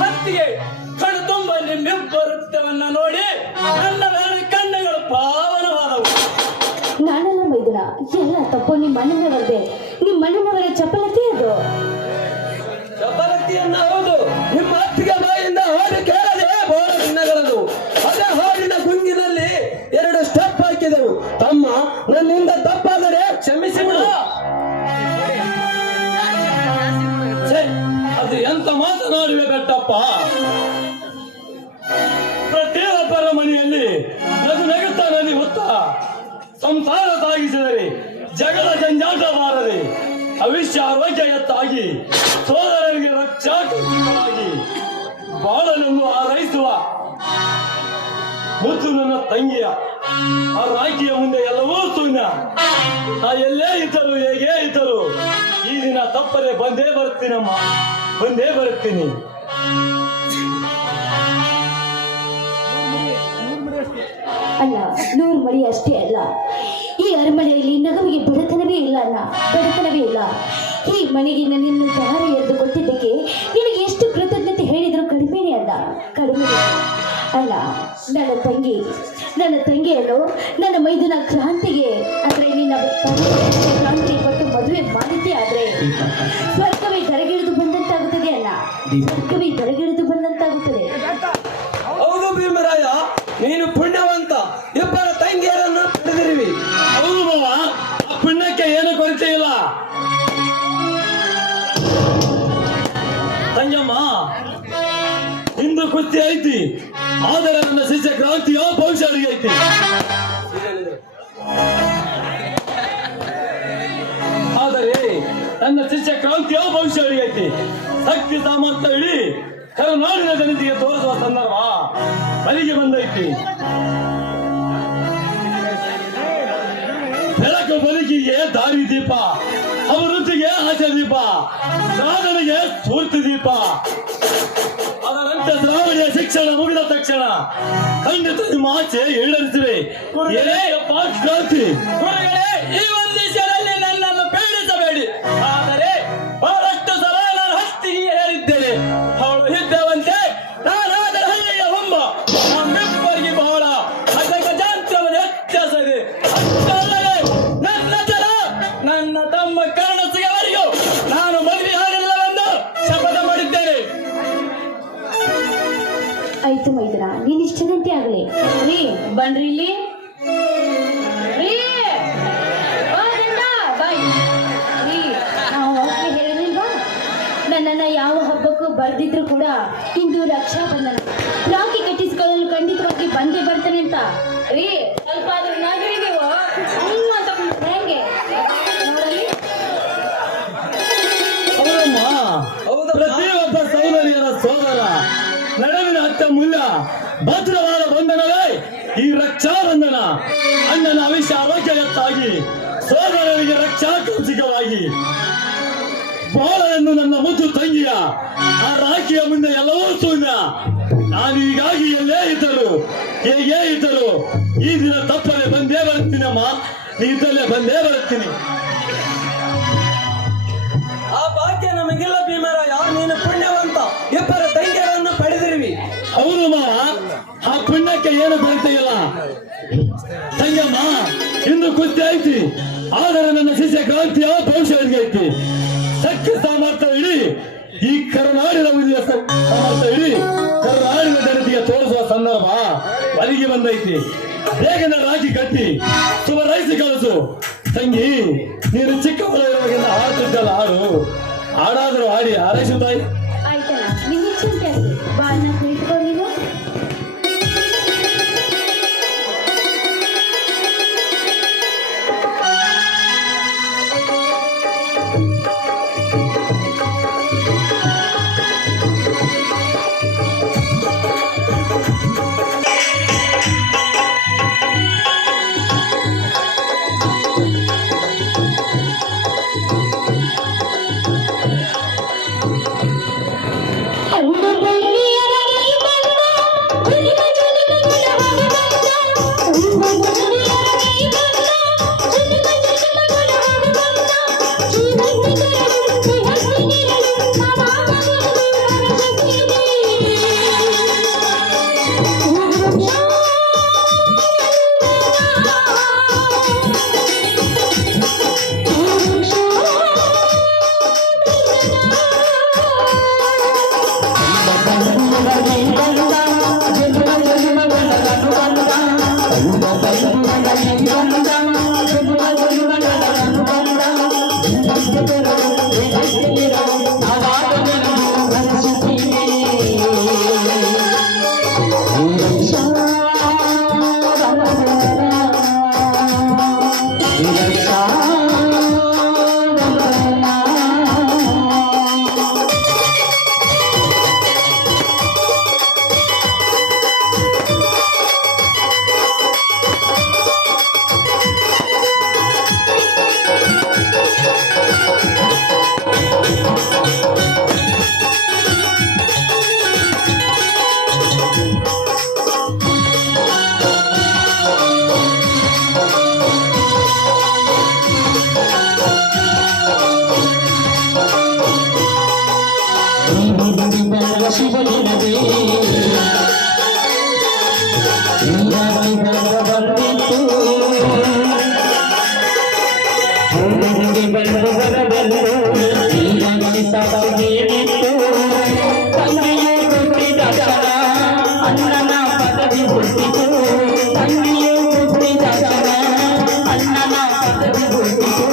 ಹತ್ತಿಗೆ ಕಣ್ಣು ತುಂಬ ನಿಮ್ಮಿಬ್ಬರುತ್ತವನ್ನ ನೋಡಿ ನನ್ನ ಕಣ್ಣುಗಳು ಪಾವನವಾದವು. ನಾನೆಲ್ಲ ಮೈದುನ, ಎಲ್ಲ ತಪ್ಪು ನಿಮ್ಮ ಅಣ್ಣನವರದೇ. ನಿಮ್ಮ ಅಣ್ಣನವರ ಚಪಲತೆ ಅದು. ಚಪಲತೆಯನ್ನ ಹೌದು, ನಿಮ್ಮ ಅತ್ತಿಗೆ ಬಾಯಿಂದ ಹಾಡು ಕೇಳದೆ ಬೋಳ ದಿನಗಳದು. ಅದೇ ಹಾಡಿನ ಗುಂಗಿನಲ್ಲಿ 2 ಸ್ಟೆಪ್ ಹಾಕಿದೆವು. ತಮ್ಮ, ನನ್ನಿಂದ ತಪ್ಪಾದರೆ ಕ್ಷಮಿಸಿಬಿಡು. ಅದು ಎಂತ ಮಾತನಾಡುವೆ ಬೆಟ್ಟಪ್ಪ. ಪ್ರತಿಯೊಬ್ಬರ ಮನೆಯಲ್ಲಿ ನಗು ನಗುತ್ತಾ ನದಿ ಹೊತ್ತ ಸಂಸಾರ ಸಾಗಿಸಿದರೆ ಜಗಳ ಜಂಜಾಟ ಬಾರದೆ ಭವಿಷ್ಯ ಆರೋಗ್ಯ ಎತ್ತಾಗಿ ಸೋದರರಿಗೆ ರಕ್ಷಾಕವಾಗಿ ಬಾಳಲೆಂದು ಹಾರೈಸುವ ಮುತ್ತು ನನ್ನ ತಂಗಿಯ ಆ ರಾಖಿಯ ಮುಂದೆ ಎಲ್ಲವೂ ಶೂನ್ಯ. ನಾ ಎಲ್ಲೇ ಇದ್ದರು ಹೇಗೆ ಇದ್ದರು ಈ ದಿನ ತಪ್ಪದೆ ಬಂದೇ ಬರ್ತೀನಮ್ಮ, ಬಂದೇ ಬರುತ್ತೀನಿ. ಅಲ್ಲ, 100 ಮಡಿ ಅಷ್ಟೇ ಅಲ್ಲ, ಈ ಅರಮನೆಯಲ್ಲಿ ನಗುವಿಗೆ ಬಡತನವೇ ಇಲ್ಲ ಅಣ್ಣ, ಬಡತನವೇ ಇಲ್ಲ. ಈ ಮನೆಗೆ ನನ್ನನ್ನು ದಾರಿ ಎರೆದು ಕೊಟ್ಟಿದ್ದಕ್ಕೆ ನಿನಗೆ ಎಷ್ಟು ಕೃತಜ್ಞತೆ ಹೇಳಿದ್ರು ಕಡಿಮೆನೇ ಅಲ್ಲ, ಕಡಿಮೆ ಅಲ್ಲ. ನನ್ನ ತಂಗಿಯನ್ನು ನನ್ನ ಮೈದುನ ಕ್ರಾಂತಿಗೆ ಅಂದ್ರೆ ನಿನ್ನ ಕ್ರಾಂತಿ ಕೊಟ್ಟು ಮದುವೆ ಮಾಡಿದ್ದೇ ಆದ್ರೆ ಸ್ವರ್ಗವೇ ದರಗಿಳಿದು ಬಂದಂತಾಗುತ್ತದೆ ಅಲ್ಲ, ಸ್ವರ್ಗವೇ ದರಗಿಳಿದು ಬಂದಂತಾಗುತ್ತದೆ. ಹೌದು ಭೀಮರಾಯ, ನೀನು ಪುಣ್ಯವಂತ. ಇಬ್ಬರ ತಂಗಿಯರನ್ನು ಪಡೆದಿರುವಿ. ಹೌದು ಬಾವ, ಆ ಪುಣ್ಯಕ್ಕೆ ಏನು ಕೊರತೆ ಇಲ್ಲ. ತಂಗಮ್ಮ, ಇಂದು ಕುಸ್ತಿ ಐತಿ, ಆದರೆ ನನ್ನ ಶಿಷ್ಯ ಕ್ರಾಂತಿಯ ಭವಿಷ್ಯ ಅಡಿಗೆ ಐತಿ. ಆದರೆ ನನ್ನ ಶಿಷ್ಯ ಕ್ರಾಂತಿಯ ಭವಿಷ್ಯ ಅಡಿಗೆ ಐತಿ. ಶಕ್ತಿ ಸಾಮರ್ಥ್ಯ ಇಡೀ ಕರುನಾಡಿನ ಜನತೆಗೆ ತೋರಿಸುವ ಸಂದರ್ಭ ಬಲಿಗೆ ಬಂದೈತಿ. ಬೆಳಕು ಬದುಕಿಗೆ ದಾರಿ ದೀಪ, ಅಭಿವೃದ್ಧಿಗೆ ಆಶೆ ದೀಪ, ಸಾಧನೆಗೆ ಸ್ಫೂರ್ತಿ ದೀಪ. ಅದರಂತೆ ಶ್ರಾವಣಿಯ ಶಿಕ್ಷಣ ಮುಗಿದ ತಕ್ಷಣ ಖಂಡಿತ ನಿಮ್ಮ ಆಚೆ ಈಡೇರಿಸಿವೆ. ಕ್ರಾಂತಿ ಗುರುಗಳೇ, ಈ ಒಂದು ವಿಷಯದಲ್ಲಿ ನನ್ನನ್ನು ಪೀಡಿಸಬೇಡಿ. ಆದರೆ ಬಹಳಷ್ಟು ಸಲ ನಾನು ಹಸ್ತಿಗೆ ಹೇಳಿದ್ದೇನೆ, ಅವಳು ಇದ್ದವಂತೆ ನಾನಾದ ಹಳ್ಳಿಯ ಹೊಂಬ. ನಮ್ಮಿಬ್ಬರಿಗೆ ಬಹಳ ಅಜಗಜಾಂತ್ರವನ್ನು ವ್ಯತ್ಯಾಸವಿದೆ. ಅಷ್ಟಲ್ಲದೆ ನನ್ನ ಜನ, ನನ್ನ ತಮ್ಮ ಕಾರಣಸಿಗವರಿಗೂ ನಾನು ಮದುವೆ ಆಗಲಿಲ್ಲವೆಂದು ಶಪಥ ಮಾಡಿದ್ದೇನೆ. ಆಯ್ತು ಮೈದನ, ನೀನ್ ಇಷ್ಟದಂತೆ ಆಗ್ಲಿ. ರೀ ಬನ್ರಿ ಇಲ್ಲಿ. ನನ್ನನ್ನ ಯಾವ ಹಬ್ಬಕ್ಕೂ ಬರ್ದಿದ್ರು ಕೂಡ ಇಂದು ರಕ್ಷಾಬಂಧನ, ರಾಖಿ ಕಟ್ಟಿಸಿಕೊಳ್ಳಲು ಖಂಡಿತವಾಗಿ ಬಂದೇ ಬರ್ತಾನೆ ಅಂತ. ರೀ ಸ್ವಲ್ಪ ಆದ್ರೂ ನಾಗ್ರಿ ನೀವು ಅಂತ ಹೆಂಗೆ ನೋಡಲಿ. ಪ್ರತಿಯೊಬ್ಬ ಸೌಂದರ್ಯರ ಸೋದರ ನಡುವಿನ ಅತ್ಯಮೂಲ್ಯ ಭದ್ರವಾದ ಬಂಧನವೇ ಈ ರಕ್ಷಾಬಂಧನ. ಅಣ್ಣನ ಅವಿಷ್ಯ ಆರೋಗ್ಯಕ್ಕಾಗಿ ಸೋದರರಿಗೆ ರಕ್ಷಾ ಕವಚಿಕವಾಗಿ ಬಾಳನ್ನು ನನ್ನ ಮುದ್ದು ತಂಗಿಯ ಆ ರಾಖಿಯ ಮುಂದೆ ಎಲ್ಲವೂ ಶೂನ್ಯ. ನಾನು ಹೀಗಾಗಿ ಎಲ್ಲೇ ಇದ್ದರು ಹೇಗೆ ಇದ್ದರು ಈ ದಿನ ತಪ್ಪದೆ ಬಂದೇ ಬರ್ತೀನಮ್ಮ, ನೀ ಇದ್ದಲ್ಲೇ ಬಂದೇ ಬರ್ತೀನಿ. ಆ ಭಾಗ್ಯ ನಮಗಿಲ್ಲ ಭೀಮರಾಯ, ನೀನು ಪುಣ್ಯವಂತ. ಇಬ್ಬರ ತಂಗಿಯರನ್ನು ಪಡೆದಿರುವಿ. ಹೌದು ಮಾವ, ಆ ಪುಣ್ಯಕ್ಕೆ ಏನು ಕೊರತೆ ಇಲ್ಲ. ತಂಗಮ್ಮ, ಇಂದು ಕುಸ್ತಿ ಐತಿ, ಆದರೆ ನನ್ನ ಶಿಷ್ಯ ಕ್ರಾಂತಿಯ ಭವಿಷ್ಯ ಐತಿ. ಶಕ್ತಿ ಸಾಮರ್ಥ್ಯ ಇಡೀ ಈ ಕರುನಾಡಿನ ಸಾಮರ್ಥ್ಯ ಇಡೀ ಕರುನಾಡಿನ ಜನತೆಗೆ ತೋರಿಸುವ ಸಂದರ್ಭ ಬಲಿಗೆ ಬಂದೈತಿ. ಬೇಗನೆ ರಾಖಿ ಕಟ್ಟಿ ಶುಭರೈಸಿ ಕಳಿಸು. ತಂಗಿ, ನೀನು ಚಿಕ್ಕವಳ ಇರುವಾಗಿಂದ ಹಾಡುತ್ತಿದ್ದಲ್ಲ, ಹಾಡಾದರೂ ಹಾಡಿ ಹಾರೈಸುತ್ತಾಯಿ. ಆಯ್ತಲ್ಲ, ನಿಮ್ಗೆ ಚಿಂತೆ ಬಾ ಅನ್ನ ಇಟ್ಕೊ ನೀವು. ನಿನಗೆ ಹೀಗಾಗಿ ಬಂದಿತ್ತು ಹೂವಿಗೆ ಬಂದು ಬರಬಲ್ಲು ಹೀಗಾಗಿ ಸಾಗಿತ್ತು ತಂದೆಯೇ ಹುಟ್ಟಿದ ಕ್ಷಣ ಅಣ್ಣನ ಪದವಿ ಹುಟ್ಟಿತು ತಂದೆಯೇ ಹುಟ್ಟಿದ ಕ್ಷಣ ಅಣ್ಣನ ಪದವಿ ಹುಟ್ಟಿತು